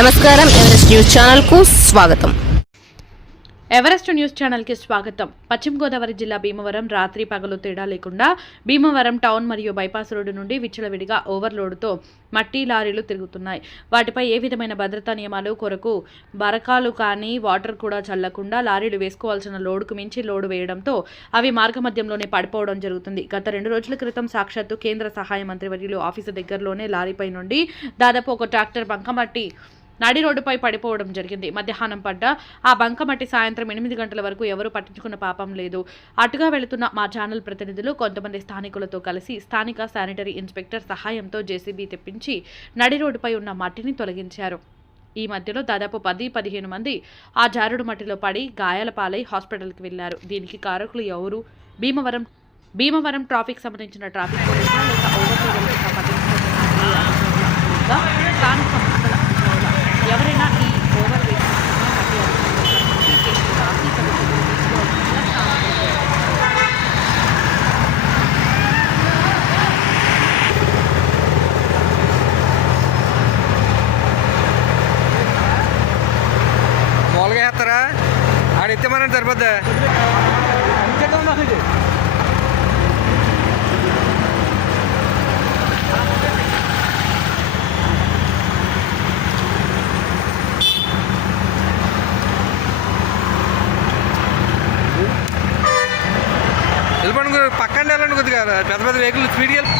నమస్కారం Everest news ఛానల్కు స్వాగతం. ఎవరెస్ట్ న్యూస్ ఛానల్కి స్వాగతం. పశ్చిమ గోదావరి జిల్లా భీమవరం రాత్రి పగలు తేడా లేకుండా భీమవరం టౌన్ మరియు బైపాస్ రోడ్డు నుండి విచ్చలవిడిగా ఓవర్లోడ్తో మట్టి లారీలు తిరుగుతున్నాయి. వాటిపై ఏ విధమైన భద్రతా నియమాలు కొరకు బరకాలు కానీ వాటర్ కూడా చల్లకుండా లారీలు వేసుకోవాల్సిన లోడుకు మించి లోడు వేయడంతో అవి మార్గమధ్యంలోనే పడిపోవడం జరుగుతుంది. గత రెండు రోజుల క్రితం సాక్షాత్తు కేంద్ర సహాయ మంత్రి వర్యులు ఆఫీసు దగ్గరలోనే లారీపై నుండి దాదాపు ఒక ట్రాక్టర్ బంకమట్టి నడి రోడ్డుపై పడిపోవడం జరిగింది. మధ్యాహ్నం పడ్డ ఆ బంకమట్టి సాయంత్రం ఎనిమిది గంటల వరకు ఎవరూ పట్టించుకున్న పాపం లేదు. అటుగా వెళుతున్న మా ఛానల్ ప్రతినిధులు కొంతమంది స్థానికులతో కలిసి స్థానిక శానిటరీ ఇన్స్పెక్టర్ సహాయంతో జేసీబీ తెప్పించి నడి రోడ్డుపై ఉన్న మట్టిని తొలగించారు. ఈ మధ్యలో దాదాపు పది పదిహేను మంది ఆ జారుడు మట్టిలో పడి గాయాల పాలై హాస్పిటల్కి వెళ్ళారు దీనికి కారకులు ఎవరు? భీమవరం భీమవరం ట్రాఫిక్ సంబంధించిన ట్రాఫిక్ పోలీసులు లేక ఆడ ఎత్తేమనంటే సరిపోద్దా? వెళ్ళిపోండి పక్కన వెళ్ళండి కొద్దిగా. పెద్ద పెద్ద వెహికల్ స్పీడ్కి వెళ్ళి.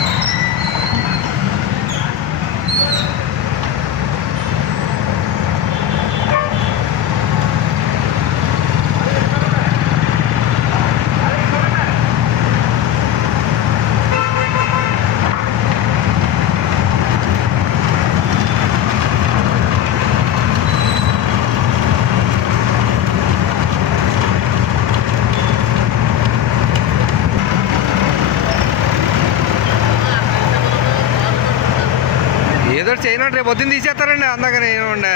ఏదో ఒకటి చేయనంటే రేపు పొద్దున్న తీసేస్తారండి అందాక ఏమండే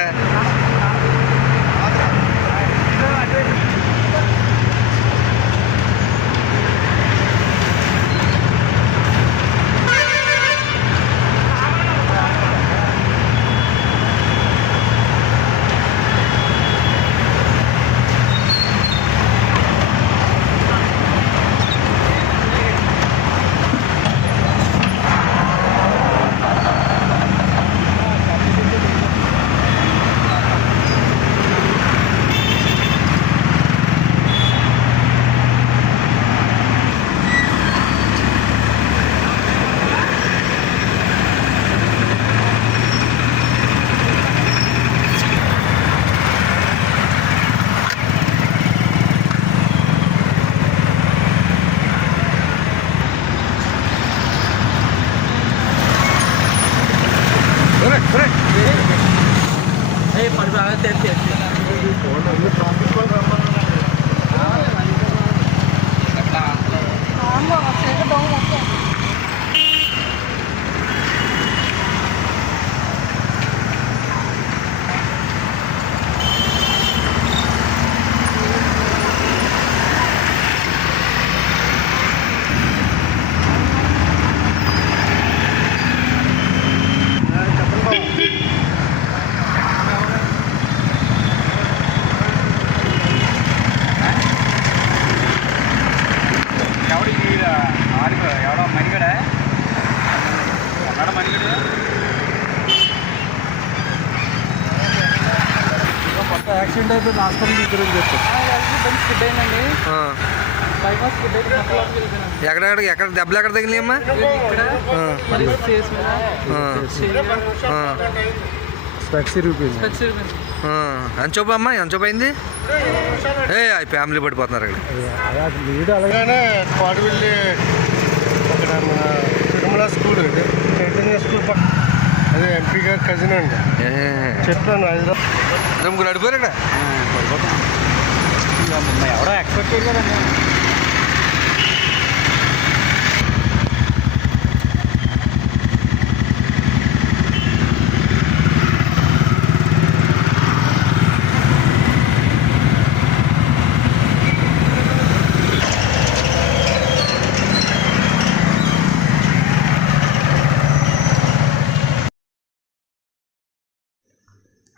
యాక్సిడెంట్ అయితే లాస్ట్ టైం ఇద్దరు స్కిడ్ అయిందండి. బైపాస్ స్కిడ్ అయితే. ఎక్కడెక్కడ ఎక్కడ దెబ్బలు ఎక్కడ తగిలి అమ్మా ఇక్కడ మళ్ళీ ఫేస్ మీద. స్పెక్స్ స్పెక్స్ ఇరిగిపోయింది. ఎంత చూపు అమ్మా? ఎంత చూపు అయింది? ఏ ఫ్యామిలీ పడిపోతున్నారు అలాగే. కోడవెల్లి అక్కడ మన తిరుమల స్కూల్ చెప్పాను హైదరాబాద్ ముగ్గురు అడిపోయారు ఇక్కడ ఎవడో ఎక్స్పెక్ట్ చేయరు